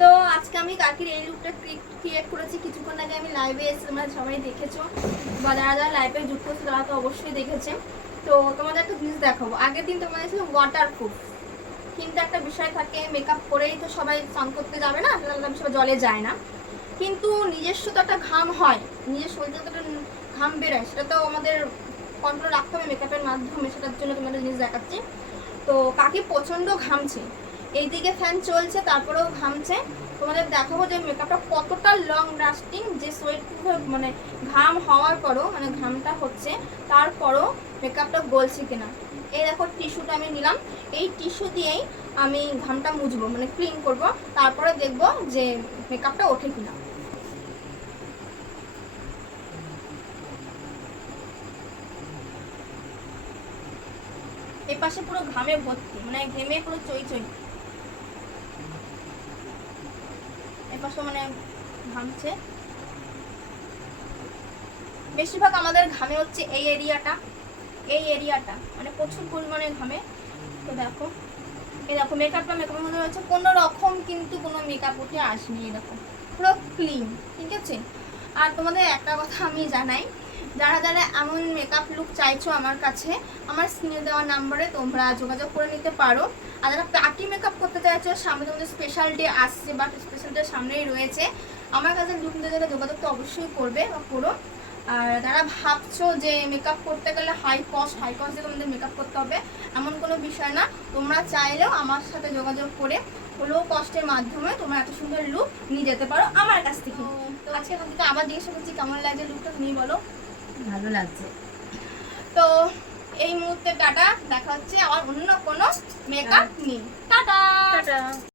তো আজকে আমি কাকির এই লুকটা ক্রিয়েট করেছি। কিছুক্ষণ আগে আমি লাইভে এসে তোমরা সবাই দেখেছো, বা যারা যারা লাইভে যুক্ত হচ্ছে তারা তো অবশ্যই দেখেছে। তো তোমাদের একটা জিনিস দেখাবো। আগের দিন তোমাদের ছিল ওয়াটারপ্রুফ, কিন্তু একটা বিষয় থাকে, মেকআপ করেই তো সবাই স্নান করতে যাবে না, সবাই জলে যায় না। কিন্তু নিজস্ব তো একটা ঘাম হয়, নিজের শরীরে তো একটা ঘাম বেরোয়, সেটা তো আমাদের কন্ট্রোল রাখতে হবে মেকআপের মাধ্যমে। সেটার জন্য তোমাদের জিনিস দেখাচ্ছি। তো কাকি প্রচণ্ড ঘামছে, এইদিকে ফ্যান চলছে তারপরেও ঘামছে। তোমাদের দেখাবো যে মেকআপটা কতটা লং লাস্টিং, যে সোয়েট মানে ঘাম হওয়ার পরও, মানে ঘামটা হচ্ছে তারপরও মেকআপটা গলছে কিনা। এই দেখো টিস্যুটা আমি নিলাম, এই টিস্যু দিয়েই আমি ঘামটা মুছবো, মানে ক্লিন করব, তারপরে দেখবো যে মেকআপটা ওঠে কিনা। এপাশে পুরো ঘামে ভর্তি, মানে ঘেমে পুরো চই চই। এপাশে মানে ঘামছে, বেশিরভাগ আমাদের ঘামে হচ্ছে এই এরিয়াটা মানে প্রচুর পরিমাণে ঘামে। তো দেখো, এই দেখো মেকআপের মধ্যে রয়েছে কোনো রকম কিন্তু কোনো মেকআপ উঠে আসেনি। এই দেখো পুরো ক্লিন, ঠিক আছে। আর তোমাদের একটা কথা আমি জানাই, যারা যারা এমন মেকআপ লুক চাইছো আমার কাছে, আমার স্ক্রিনে দেওয়া নাম্বারে তোমরা যোগাযোগ করে নিতে পারো। আর যারা পার্টি মেকআপ করতে চাইছো, সামনে তোমাদের স্পেশাল ডে আসছে বা স্পেশাল ডে সামনেই রয়েছে, আমার কাছে লুক নিতে গেলে যোগাযোগ তো অবশ্যই করবে বা করো। আর যারা ভাবছো যে মেকআপ করতে গেলে হাই কস্ট দিয়ে তোমাদের মেকআপ করতে হবে, এমন কোনো বিষয় না। তোমরা চাইলেও আমার সাথে যোগাযোগ করে লো কস্টের মাধ্যমে তোমরা এত সুন্দর লুক নিয়ে যেতে পারো আমার কাছ থেকে। তো আজকে তোমাকে আবার জিজ্ঞাসা করছি কেমন লাগছে লুকটা, তুমি বলো। ভালো লাগছে। তো এই মুহূর্তে টাটা, দেখা হচ্ছে আবার অন্য কোনো মেকআপ নিয়ে। টাটা।